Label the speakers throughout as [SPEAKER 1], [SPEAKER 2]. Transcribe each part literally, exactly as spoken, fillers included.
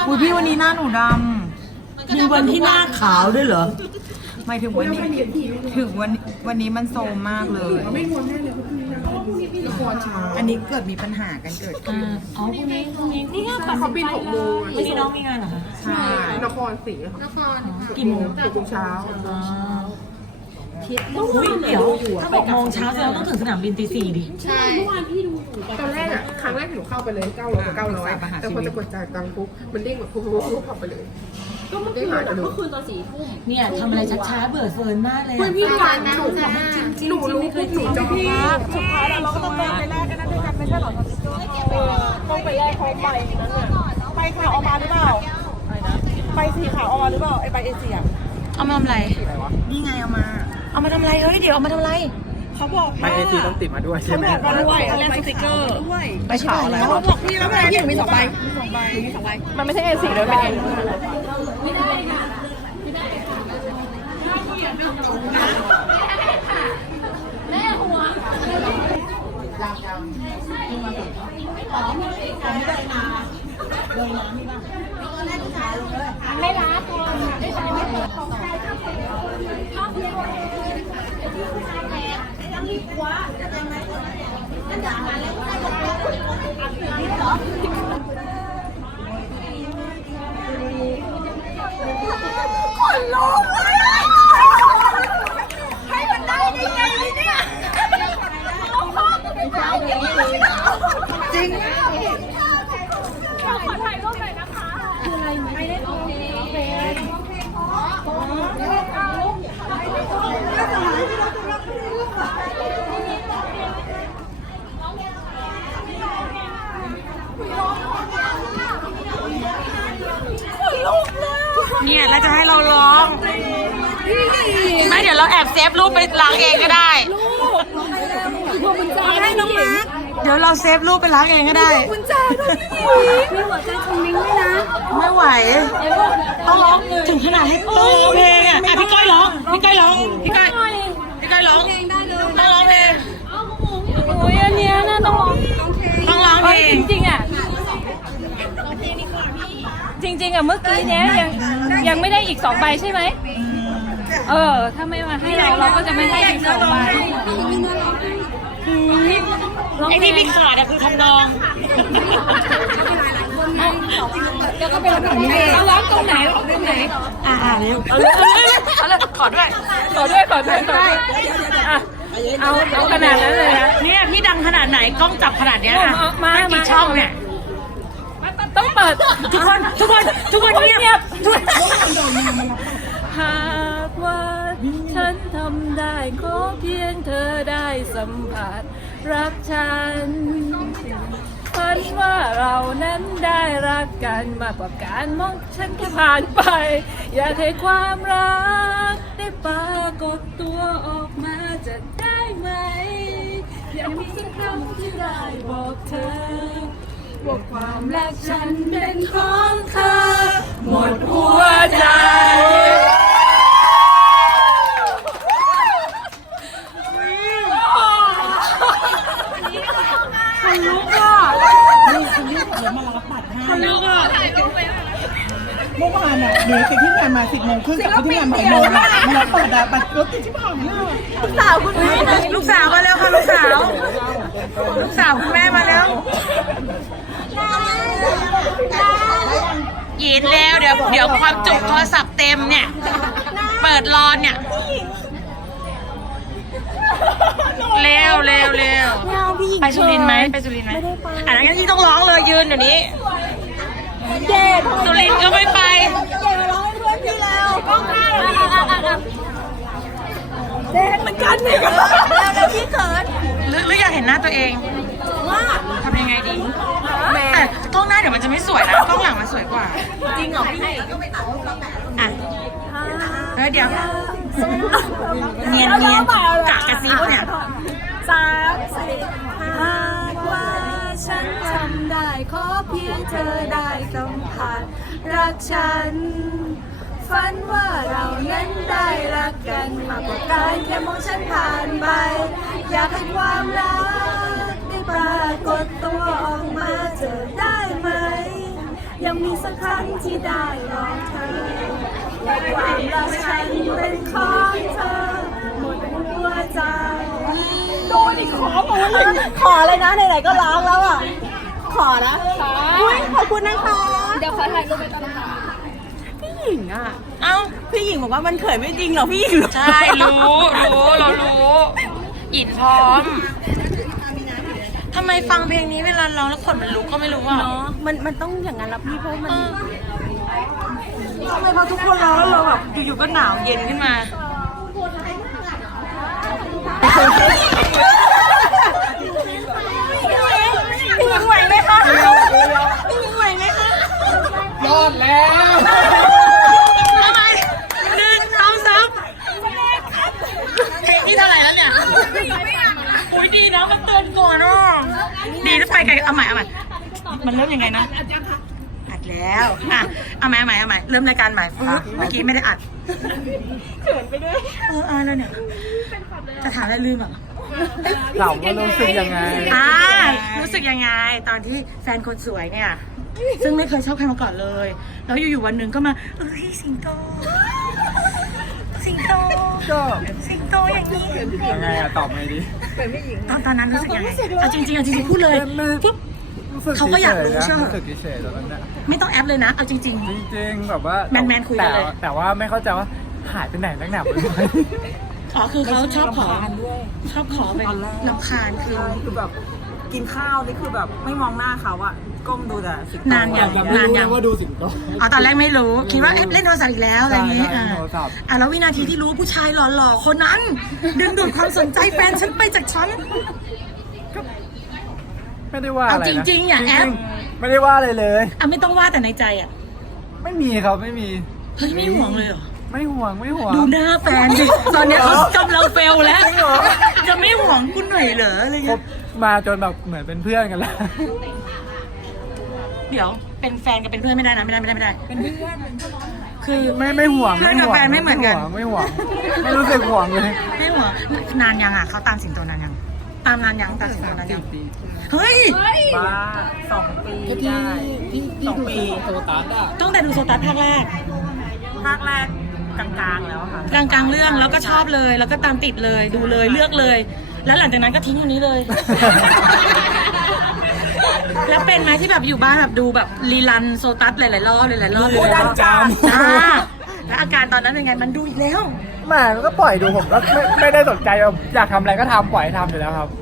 [SPEAKER 1] อุ้ยพี่วันนี้หน้าหนูด
[SPEAKER 2] มีวันที่หน้าขาวด้วยเหรอ
[SPEAKER 1] ำไม่ถึงวันนี้ถึงวันวันนี้มันโซมมากเลยไม่รวมแน่เลยอันนี้เกิดมีปัญหากันเกิดขึ้น
[SPEAKER 2] อ๋อพรุ่งนี้พรุ่งนี้นี่
[SPEAKER 3] แต่เขาบินหกโมง
[SPEAKER 2] วันนี้น้องมีงานเหรอคะ
[SPEAKER 1] ใช่
[SPEAKER 3] นครศรีนคร
[SPEAKER 2] กี่โมง
[SPEAKER 3] หกโมงเช้า
[SPEAKER 2] อุ้ยเดี๋ยวถ้าหกโมงเช้าแสดงต้องถึงสนามบินตีสี่ดิ
[SPEAKER 3] ใช่เมื่อวานพี่ดูตอนแรกอะครั้งแรกหนูเข้าไปเลยเก้าร้อยเก้าร้อยแต่พอจะกดจ่ายตังค์ปุ๊บมันเด้งแบบปุ๊บปุ๊บปุ๊บเข้าไปเลยก็เมื่อคืนเมื่อคืนตอนสี่ทุ่ม
[SPEAKER 2] เนี่ยทำอะไรช้าๆเบื่อเฟิร์นมากเลย
[SPEAKER 3] เพื่อนพี่ฟังนะหนูหนูรู้ปุ๊บหนูจองพี่
[SPEAKER 4] สุดท้ายแล้วเราก็ต้องไปแลกกันนั่นด้วยกันไม่ใช่หรอต้องไปแลกของใบนั้นน่ะใบขาวออกมาหรือเปล่าใบสีขาวออกมาหรือเปล่าไอใบเอเชีย
[SPEAKER 2] เอามาทำอะไร
[SPEAKER 1] นี่ไงเอามา
[SPEAKER 2] เอามาทำอะไรเฮ้ยเดี๋ยวเอามาทำอะไร
[SPEAKER 4] เขาบอก
[SPEAKER 3] ใบเอเชียต้องติดมาด้วยใช่ไหม
[SPEAKER 4] เขาบอกมาด้วยแลกสติกเกอร์ด้วย
[SPEAKER 1] ใบขาวอะไร
[SPEAKER 4] เขาบอกพี่แล้วไงพี่มีสองใบมีสองใบมีสองใบมันไม่ใช่เอเชียเลยเป็นเอไม่ได้ค่ะไม่ได้แม่หัวไม่รักคนไม่ใช่ไม่เปิดของใครชอบชอบเพียงคนที่ผู้ชายแก่ยังรีบกว่าจะยังไงจะด่ามาแล้วผู้ชายบอกว่านี่เหรอคนลุกเลยให้มันได้ได้ไงเนี่ยพ่อจะเป็นใครจริงขอถ่ายรูปหน่อยนะคะคืออะไรไม่ได้โอเคโอเค
[SPEAKER 2] เนี่ยแล้วจะให้เราร้องไม่เดี๋ยวเราแอบเซฟรูปไปล้างเองก็ได้ให้น้องมาร์คเดี๋ยวเราเซฟรูปไปล้างเองก็ได้
[SPEAKER 4] คุณจ่าด้วยพี่หัวใจชมนิ้งด้วยนะ
[SPEAKER 2] ไม่ไหวต้องร้องถึงขนาดให้ต้องร้องเพลงอ่ะพี่ก้อยร้องพี่ก้อยร้องพี่ก้อยพี่ก้อยร้องต้องร้องเพลง
[SPEAKER 4] โอ้ยอันเนี้ยน่าต้องร้อง
[SPEAKER 2] ต้องร้องเพลง
[SPEAKER 4] จริงๆอ่ะจริงๆอ่ะเมื่อกี้เนี้ยยังยังไม่ได้อีกสองใบใช่ไหมเออถ้าไม่มาให้เราเราก็จะไม่ได้อีกสองใบ
[SPEAKER 2] ไอ้ที่พี่ขาดอะคือทำนอง
[SPEAKER 4] แล้วก็เป็นแบบนี้เอาร้องตรงไหนร้องตรงไหน
[SPEAKER 2] อ่าเร็วเอาเลยเอาเลยขอด้วย
[SPEAKER 4] ขอด้วยขอด้วยขอด้วยอ่ะเอาเอาขนาดนั้นเลยนะ
[SPEAKER 2] เนี่ยพี่ดังขนาดไหนกล้องจับขนาดเนี้ยอะมากี่ช่องเนี่ย
[SPEAKER 4] ต้องเปิด
[SPEAKER 2] ทุกคนทุกคนทุกคนเงียบ
[SPEAKER 4] หากว่าฉันทำได้ขอเพียงเธอได้สัมผัสรักฉันฝันว่าเรานั้นได้รักกันมากกว่าการมองฉันแค่ผ่านไปอยากให้ความรักได้ปรากฏตัวออกมาจะได้ไหมอยากมีสักคำที่ได้บอกเธอว่าความรักฉันเป็นของเธอหมดหัวใจคนลุกอ่ะ
[SPEAKER 1] นี่คุณนี่เดี๋ยวมารับบัตรให้
[SPEAKER 4] คนลุกอ่ะ
[SPEAKER 1] เมื่อวานอ่ะเดี๋ยวไปที่งานมาสิบโมงครึ่งกลับไปที่งานบ่ายโมงอ่ะมารับบัตรอ่ะบัตรรถติดที่ผ่านเลย
[SPEAKER 4] ลูกสาวคุณแม่
[SPEAKER 2] ลูกสาวมาแล้วค่ะลูกสาวลูกสาวคุณแม่มาแล้วยินแล้วเดี๋ยวเดี๋ยวความจุโทรศัพท์เต็มเนี่ยเปิดรอเนี่ยเร็วเร็วเร็วไปสุรินทร์ไหมไปสุรินทร์ไหมอันนั้นที่ต้องร้องเลยยืนเดี๋ยวนี้สุรินทร์ก็ไม่ไป
[SPEAKER 4] เด็กเหมือนกันเนี่ยแล้วพี่เขิน
[SPEAKER 2] หรืออยากเห็นหน้าตัวเองว่าทำยังไงดีแต่กล้องหน้าเดี๋ยวมันจะไม่สวยนะกล้องหลังมันสวยกว่า
[SPEAKER 4] จริงเหรอพี่
[SPEAKER 2] อ่ะเออเดี๋ยวเนียนเนียนกะกระซิบเนี่ย
[SPEAKER 4] สามสี่ห้าว่าฉันทำได้ขอเพียงเธอได้สัมผัสรักฉันฝันว่าเรานั้นได้รักกันมากกว่าการแค่มองฉันผ่านไปอยากให้ความรักได้ปรากฏตัวออกมาเจอได้ไหมยังมีสักครั้งที่ได้รอเธอและความรักฉันเป็นของเธอหมดหัวใจโดนอีกขอมาขอเลยนะไหนๆก็ร้องแล้วอ่ะขอนะอุ้ยขอบคุณนะคะเดี๋ยวขอถ่ายรูปไปตอนนะคะพี่หญิงอ่ะเอ้าพี่หญิงบอกว่ามันเขินไม่จริงหรอพี่หญิงใช่รู้รู้เรารู้อินพร้อมทำไมฟังเพลงนี้เวลาร้องแล้วขนมันลุกก็ไม่รู้อ่ะเนาะมันมันต้องอย่างนั้นแล้วพี่เพราะมันทำไมพอทุกคนร้องแล้วเราแบบอยู่ๆก็หนาวเย็นขึ้นมาพี่หญิงไหวไหมคะพี่หญิงไหวไหมคะยอดแล้วทำไมหนึ่งสองสามเพลงที่เท่าไหร่แล้วเนี่ยอุ้ยดีนะมันเตือนก่อนอ่ะดีถ้าไปไกลเอาใหม่เอาใหม่มันเริ่มยังไงนะอัดแล้วอ่ะเอาใหม่เอาใหม่เอาใหม่เริ่มรายการใหม่เมื่อกี้ไม่ได้อัดเขินไปด้วยเอออ่าแล้วเนี่ยจะถามอะไรลืมอ่ะ
[SPEAKER 5] ถามว่ารู้สึกยังไง
[SPEAKER 2] อ่ารู้สึกยังไงตอนที่แฟนคนสวยเนี่ยซึ่งไม่เคยชอบใครมาก่อนเลยแล้วอยู่ๆวันหนึ่งก็มาเอ้ยสิงโตสิงโตสิงโตอย่างนี้
[SPEAKER 5] ยังไงอะตอบไงดี
[SPEAKER 2] ตอนตอนนั้นรู้สึกยังไงเอาจริงๆเอาจริงๆพูดเลยปุ๊บเขาก็อยากรู้ใช่ไหม
[SPEAKER 5] รู้สึกเฉยๆแล้วนั่น
[SPEAKER 2] ไม่ต้องแอปเลยนะเอาจริงๆจ
[SPEAKER 5] ริงๆแบบว่า
[SPEAKER 2] แมนๆคุยกันเลย
[SPEAKER 5] แต่ว่าไม่เข้าใจว่าหายไปไหนนักหนาไปไหน
[SPEAKER 2] อ๋อคือเขาชอบขอชอบขอไปรำคาญคือ
[SPEAKER 6] คือแบบกินข้าวนี่คือแบบไม่มองหน้าเขาอะก้มดูแต่สิงโต
[SPEAKER 2] นานอย่างนานอย่าง
[SPEAKER 5] ว่าดูสิงโต
[SPEAKER 2] อ๋อตอนแรกไม่รู้คิดว่าเอ๊ะเล่นโทรศัพท์อีกแล้วอะไรอย่างงี้อ่าอ่ะแล้ววินาทีที่รู้ผู้ชายหล่อๆคนนั้นดึงดูดความสนใจแฟนฉันไปจากฉัน
[SPEAKER 5] ไม่ได้ว่าอะไรนะ
[SPEAKER 2] จริงๆอย่าแอป
[SPEAKER 5] ไม่ได้ว่าอะไรเลย
[SPEAKER 2] อ่ะไม่ต้องว่าแต่ในใจอ่ะ
[SPEAKER 5] ไม่มีครับไม่มี
[SPEAKER 2] เฮ้ยไม่ห่วงเลยเหรอ
[SPEAKER 5] ไม่ห่วงไม่ห่วง
[SPEAKER 2] ดูหน้าแฟนดิตอนนี้เขากำลังเฟลแล้วจะไม่ห่วงคุณหน่อยเหรออะไรเงี้ย
[SPEAKER 5] มาจนแบบเหมือนเป็นเพื่อนกันแล้ว
[SPEAKER 2] เดี๋ยวเป็นแฟนกับเป็นเพื่อนไม่ได้นะไม่ได้ไม่ได้ไม่ได้เป็นเพื่อนคือ
[SPEAKER 5] ไม่ไม่ห่วง
[SPEAKER 2] เพื่อนกับแฟนไม่เหมือนกัน
[SPEAKER 5] ไม่ห่วงไม่รู้สึกห่วงเลย
[SPEAKER 2] ไม่ห่วงนานยังอ่ะเขาตามสิงโตนานยังตามนานยังตามสิงโตนานยังเฮ้ย
[SPEAKER 6] บ้าสองปีได้สองปีโซตัสอ่ะ
[SPEAKER 2] ตั้งแต่ดูโซตัสภาคแรก
[SPEAKER 6] ภาคแรกกลางๆแล้วค่ะ
[SPEAKER 2] กลางๆเรื่องแล้วก็ชอบเลยแล้วก็ตามติดเลยดูเลยเลือกเลยแล้วหลังจากนั้นก็ทิ้งอยู่นี้เลยแล้วเป็นไหมที่แบบอยู่บ้านแบบดูแบบรีรันโซตัสหลายๆรอบหลายๆรอบเลย
[SPEAKER 5] นะจำ
[SPEAKER 2] แล้วอาการตอนนั้นเป็นไงมันดูอีกแล้ว
[SPEAKER 5] แม่ก็ปล่อยดูผมแล้วไม่ไม่ได้สนใจอยากทำอะไรก็ทำปล่อยทำอยู่แล้วครับ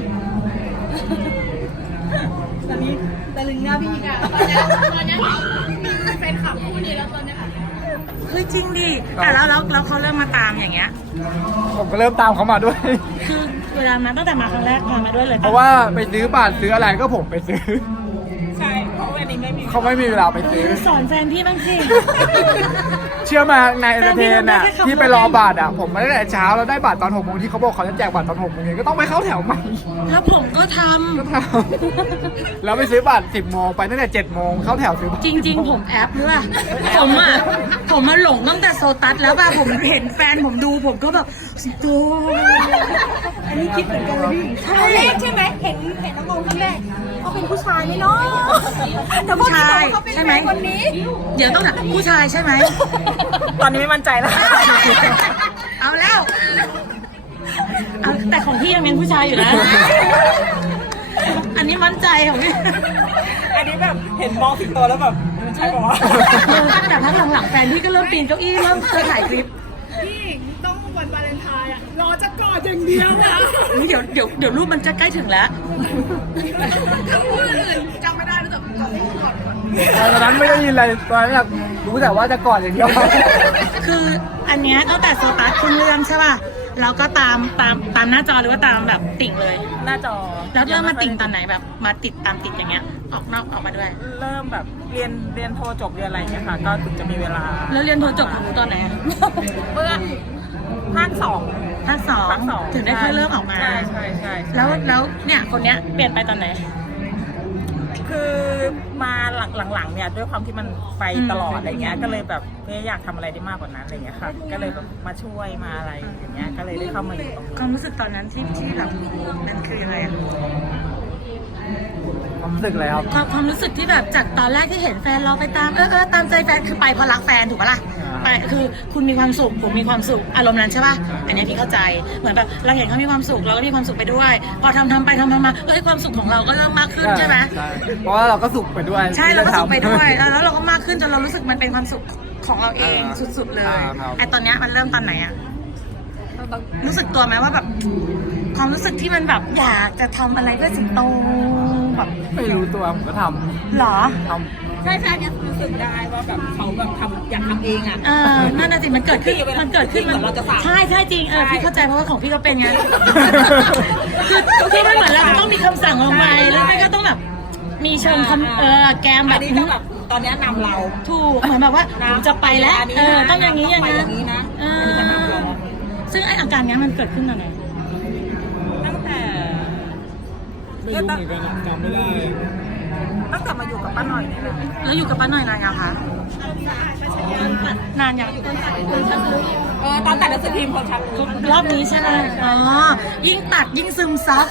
[SPEAKER 4] ตอนนี้ตะลึงหน้าพี่หญิงอ่ะตอนนี้ตอนนี้แฟนคลับคู่นี้แล้วตอนนี้
[SPEAKER 2] เฮ้ยจริงดิแต่แล้วแล้วแล้วเขาเริ่มมาตามอย่างเงี้ย
[SPEAKER 5] ผมก็เริ่มตามเขามาด้วย
[SPEAKER 2] คือเวลามาตั้งแต่มาครั้งแรกมามาด้วยเลย
[SPEAKER 5] เพราะว่าไปซื้อบัตรซื้ออะไรก็ผมไปซื้อ
[SPEAKER 6] ใช่เพราะวันนี้ไม่มี
[SPEAKER 5] เขาไม่มีเวลาไปซื้อ
[SPEAKER 2] สอนแฟนพี่บ้างสิ
[SPEAKER 5] เชื่อมาในเอนเตอร์เทนอ่ะที่ไปรอบัตรอ่ะผมมาตั้งแต่เช้าแล้วได้บัตรตอนหกโมงที่เขาบอกเขาจะแจกบัตรตอนหกโมงเย็นก็ต้องไปเข้าแถวใหม่
[SPEAKER 2] แล้วผมก็ทำ
[SPEAKER 5] ก็ทำแล้วไปซื้อบัตรสิบโมงไปตั้งแต่เจ็ดโมงเข้าแถวซื้อ
[SPEAKER 2] จริงๆผมแอปด้วยผมอ่ะผมมาหลงตั้งแต่โซตัสแล้วป่ะผมเห็นแฟนผมดูผมก็แบบสิงโต
[SPEAKER 4] อันนี้คิดเหมือนกันเลยพี่ใช่ใช่ไหมเห็นเห็นน้องโมครั้งแรกเขาเป็นผู้ชายไหมเนาะแต่ผู้ชายใช่ไหมคนนี้
[SPEAKER 2] เดี๋ยวต้องถามผู้ชายใช่ไหม
[SPEAKER 6] ตอนนี้ไม่มั่นใจแล้ว
[SPEAKER 2] เอาแล้วเอาแต่ของพี่ยังเป็นผู้ชายอยู่นะอันนี้มั่นใจของพี่
[SPEAKER 6] อันนี้แบบเห็นมองสิงโตแล้วแบบใช่ป่าว
[SPEAKER 2] แต่พักหลังๆแฟนพี่ก็เริ่มปีนเก้าอี้เริ่มจะถ่ายคลิป
[SPEAKER 4] พี่ต้องวันวาเลนไทน์อ่ะรอจะกอดอย่างเดียวอ่ะ
[SPEAKER 2] เดี๋ยวเดี๋ยวเดี๋ยวรูปมันจะใกล้ถึงแล้ว
[SPEAKER 4] ถ้าพูดอื่นจำไม่ได้แล้วแต่กอดกอดก่อน
[SPEAKER 5] ตอนนั้นไม่ได้ยินอะไรตอนนั้นแบบรู้แต่ว่าจะกอดอย่างเดียว
[SPEAKER 2] คืออันเนี้ยตั้งแต่โซตัสขึ้นเรื่องใช่ป่ะเราก็ตามตามตามหน้าจอหรือว่าตามแบบติ่งเลย
[SPEAKER 6] หน้าจอ
[SPEAKER 2] แล้วเริ่มมาติ่งตอนไหนแบบมาติดตามติดอย่างเงี้ยออกนอกออกมาด้วย
[SPEAKER 6] เริ่มแบบเรียนเรียนโทจบเรียนอะไรเงี้ยค่ะก็ถึงจะมีเวลา
[SPEAKER 2] แล้วเรียนโทจบตอนไหน
[SPEAKER 6] เมื่อภาคสอง
[SPEAKER 2] ภาคสองถึงได้ค่อยเริ่มออกมา
[SPEAKER 6] ใช่ใช่ใช่
[SPEAKER 2] แล้วแล้วเนี่ยคนเนี้ยเปลี่ยนไปตอนไหน
[SPEAKER 6] คือมาหลังๆเนี่ยด้วยความที่มันไปตลอดอะไรเงี้ยก็เลยแบบไม่อยากทำอะไรได้มากกว่านั้นอะไรเงี้ยค่ะก็เลยแบบมาช่วยมาอะไรอย่างเงี้ยก็เลยได้เข้ามาอยู่ตรงนี้
[SPEAKER 2] ความรู้สึกตอนนั้นที่ที่แบบนั่นคืออะไรอ่ะ
[SPEAKER 5] ความรู้สึกอะไรครับ
[SPEAKER 2] ความความรู้สึกที่แบบจากตอนแรกที่เห็นแฟนเราไปตามเออเออตามใจแฟนคือไปเพราะรักแฟนถูกปะล่ะไปคือคุณมีความสุขผมมีความสุขอารมณ์นั้นใช่ป่ะอันนี้พี่เข้าใจเหมือนแบบเราเห็นเขามีความสุขเราก็มีความสุขไปด้วย พอทำทำไปทำทำมาเฮ้ยความสุขของเราก็เริ่มมากขึ้นใช่ไหม
[SPEAKER 5] ใช่เพราะว่าเราก็สุขไปด้วย
[SPEAKER 2] ใช่เราก็สุขไป
[SPEAKER 5] ที่
[SPEAKER 2] ด้วย
[SPEAKER 5] จะทำ
[SPEAKER 2] แล้วเราก็มากขึ้นจนเรารู้สึกมันเป็นความสุขของเราเอง
[SPEAKER 5] อ่า
[SPEAKER 2] สุดๆเลย
[SPEAKER 5] อ่าครับ
[SPEAKER 2] ไอตอนเนี้ยมันเริ่มตอนไหนอะรู้สึกตัวไหมว่าแบบความรู้สึกที่มันแบบอยากจะทำอะไรเพื่อสิงโตแบบ
[SPEAKER 5] ไม่รู้ตัวผมก็ท
[SPEAKER 2] หรอ
[SPEAKER 5] ำทำ
[SPEAKER 6] ใช่ใช่เนี่ยรู้สึกได้ว่าแบบเขาแบบทำอยากทำเองอ่ะ
[SPEAKER 2] เออนั่นน่ะสิมันเกิดขึ้นมันเกิดขึ้น
[SPEAKER 6] เหมือนเราจะสั่ง
[SPEAKER 2] ใช่ใช่จริงเออพี่เข้าใจเพราะว่าของพี่ก็เป็นไงคือที่มันเหมือนเราจะต้องมีคำสั่งออกมาแล้วไม่ก็ต้องแบบมีเชิงคำเออแกมแบ
[SPEAKER 6] อั
[SPEAKER 2] บ
[SPEAKER 6] นนี้ต้องแบบตอนเนี้ยนำเรา
[SPEAKER 2] ถูกเหมือนแบบว่าผมจะไปแล้ว
[SPEAKER 6] อันนี้
[SPEAKER 2] เอ
[SPEAKER 6] นะ
[SPEAKER 2] อต้องอย่างนี้อย่าง
[SPEAKER 6] ไป
[SPEAKER 2] นั้น
[SPEAKER 6] อย่างนี้นะ
[SPEAKER 2] เอ
[SPEAKER 6] อันนี้จะนำเรา
[SPEAKER 2] อซึ่งไออาการเนี้ยมันเกิดขึ้นตอนไหน
[SPEAKER 6] ตั้งแต่
[SPEAKER 5] ไม่รู้เหมือนกันจำไม่ได้
[SPEAKER 6] ตั้งแต่มาอยู่กับป้าหน่อยนี่แหละ
[SPEAKER 2] แล้วอยู่กับป้าหน่อยนานยังคะนานยัง
[SPEAKER 6] เออตอนตัดหนังสือพิมพ์ของฉัน
[SPEAKER 2] รอบนี้ใช่ไหมอ๋อยิ่งตัดยิ่งซึมซับ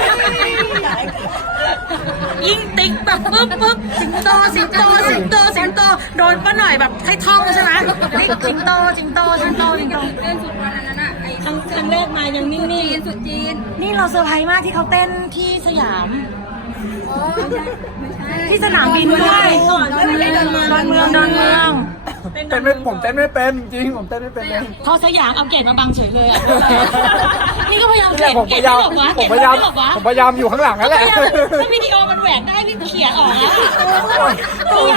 [SPEAKER 2] ยิ่งติ๊กแบบปึ๊บปึ๊บสิงโตสิงโตสิงโตสิงโตโดนป้าหน่อยแบบให้ท่องใช่ไหมติ๊กสิงโตสิงโตสิงโตสิงโต
[SPEAKER 4] เต้นสุดวันนั้นอ่ะไอ้
[SPEAKER 2] ครั้งครั้งแรกมายังนิ่ง
[SPEAKER 4] สุดจีน
[SPEAKER 2] ๆนี่เราเซอร์ไพรส์มากที่เขาเต้นที่สยาม
[SPEAKER 4] อ๋อไม่ใช่ไม่ใช่
[SPEAKER 2] ที่สนามบินด้วยดอนเมืองดอนเมืองดอนเมืองดอนเมือง
[SPEAKER 5] เต้นไม่ผมเต้นไม่เป็นจริงผมเต้นไม่เป็นเลย
[SPEAKER 2] พอสยามเอาเกตมาบังเฉยเลยอ่ะนี่ก็พยายาม
[SPEAKER 5] นี่
[SPEAKER 2] เก
[SPEAKER 5] แหละ
[SPEAKER 2] ต
[SPEAKER 5] ผม
[SPEAKER 2] เก
[SPEAKER 5] พ
[SPEAKER 2] ต
[SPEAKER 5] ยายาม
[SPEAKER 2] ไม่หลบวะ
[SPEAKER 5] ผม
[SPEAKER 2] เกต
[SPEAKER 5] พยายาม
[SPEAKER 2] ไม่หลบวะ
[SPEAKER 5] ผมพยายามอยู่ข้างหลังนั่นแหละ
[SPEAKER 2] ถ้าวิดีโอมันแหวกได้พี่เขียนออกแล้วเฮ้ย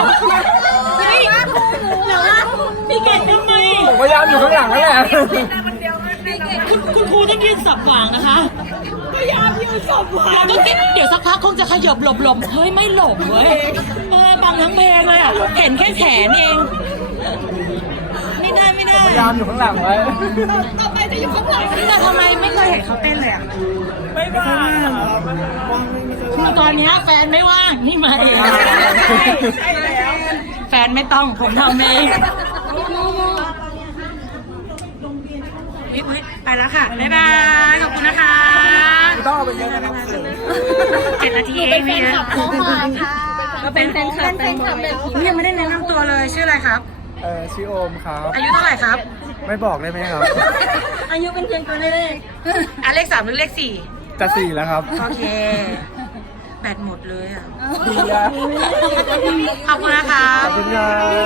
[SPEAKER 2] เหรอพี่เกตทำไม
[SPEAKER 5] ผมพยายามอยู่ข้างหลังนั่นแหละ
[SPEAKER 2] คุณคุณครูต้องยืนสับขวางนะคะพยายามยืนสับขวางก็คิดเดี๋ยวสักพักคงจะขยับหลบหลบเฮ้ยไม่หลบเว้ยเออบังทั้งเพลงเลยอ่ะเห็นแค่แขนเองไม่ได้ไม่ได้
[SPEAKER 5] พยายามอยู่ข้างหลังไว้
[SPEAKER 2] ต่อไปจะอยู่ข้างหลังแต่ทำไมไม่เคยเห็นเขาเต้นเลยอ่ะ
[SPEAKER 6] ไม่ว่า
[SPEAKER 2] คือตอนเนี้ยแฟนไม่ว่างนี่มาเอง
[SPEAKER 6] ใช่แล้ว
[SPEAKER 2] แฟนไม่ต้องผมทำเองไปแล้วค่ะบ๊ายบายขอบคุณนะคะ
[SPEAKER 5] ไม่ต้องเอาไปเยอะนะครับ
[SPEAKER 2] เจ็ดนาทีเองเนี่ย
[SPEAKER 4] ก็เป็นแฟนคลับแฟนคลับแบบ
[SPEAKER 2] อุ๊ยยังไม่ได้แนะนำตัวเลยชื่ออะไรครับ
[SPEAKER 5] เออชื่อโอมครับ
[SPEAKER 2] อายุเท่าไหร่ครับ
[SPEAKER 5] ไม่บอกได้ไหมครับ
[SPEAKER 4] อายุเป็นเพียงตัวเลข
[SPEAKER 2] อ่ะเลขสามหรือเลขสี่
[SPEAKER 5] จะสี่แล้วครับ
[SPEAKER 2] โอเค แบตหมดเลยอ่ะ
[SPEAKER 5] ดีอะ
[SPEAKER 2] ขอบคุณนะคะ
[SPEAKER 5] ขอบคุณครับ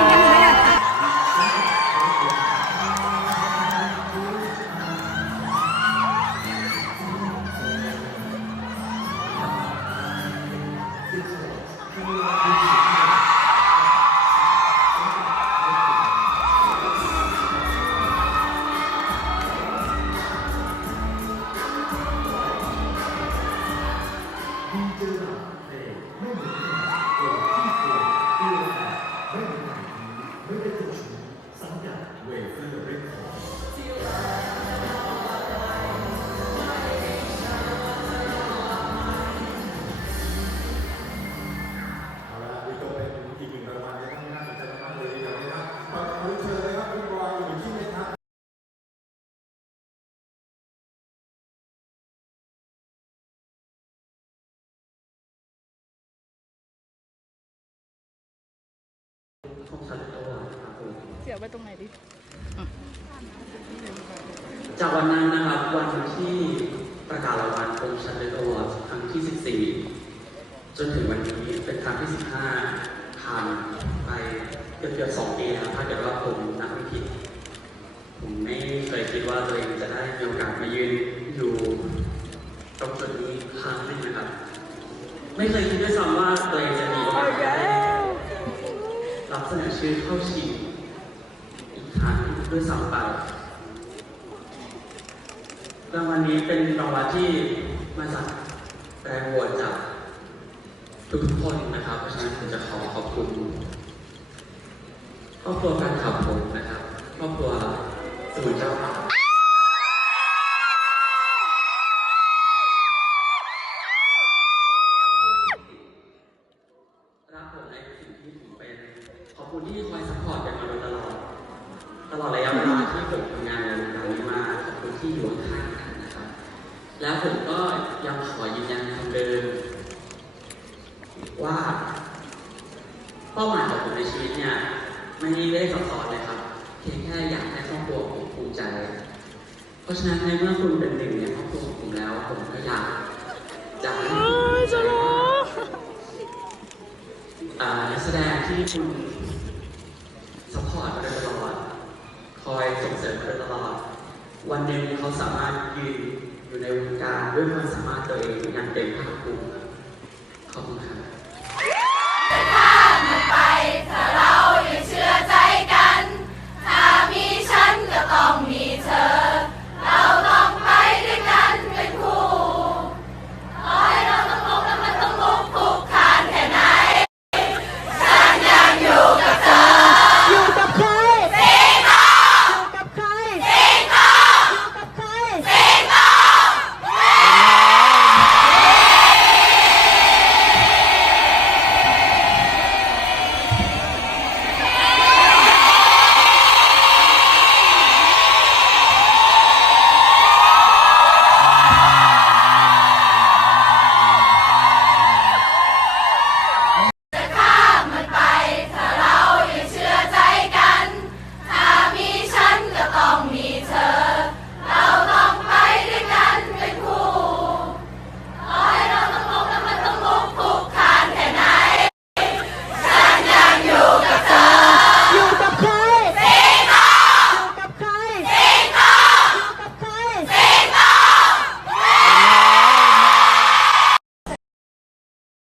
[SPEAKER 7] จากวันนั้นนะครับวันที่ประกาศรางวัลองค์ชันเดอร์อวอร์ดครั้งที่สิบสี่จนถึงวันนี้เป็นครั้งที่สิบห้าผ่านไปเกือบเกือบสองปีแล้วถ้าเกิดว่าผมนับไม่ผิดผมไม่เคยคิดว่าตัวเองจะได้มีโอกาสมายืนอยู่ตรงจุดนี้ครั้งหนึ่งนะครับ ไม่เคยคิดด้วยซ้ำว่าตัวเองจะมีโอกาสได้รับเสนอชื่อเข้าชิงอีกครั้งด้วยซ้ำไปรางวัลนี้เป็นรางวัลที่มาจากแรงโหวตจากทุกๆคนนะครับ เพราะฉะนั้นผมจะขอขอบคุณครอบครัวแฟนคลับผมนะครับครอบครัวสมุนเจ้าป่ารักผมในสิ่งที่ผมเป็นขอบคุณที่คอยซัพพอร์ตกันมาโดยตลอดตลอดระยะเวลาที่ผมทำงานในวงการนี้มาขอบคุณที่อยู่ข้างกันนะครับแล้วผมก็ยังขอยืนยันคำเดิมว่าเป้าหมายของผมในชีวิตเนี่ยไม่ได้ซับซ้อนเลยครับเพียงแค่อยากให้ครอบครัวผมภูมิใจเพราะฉะนั้นในเมื่อคุณเป็นหนึ่งในครอบครัวของผมแล้วผมก็อยากจะให้จะรู้นักแสดงที่คุณซัพพอร์ตมาโดยตลอดคอยส่งเสริมมาโดยตลอดวันหนึ่งเขาสามารถยืนอยู่ในวงการด้วยความสามารถตัวเองอย่างเต็มภาคภูมิขอบคุณครับ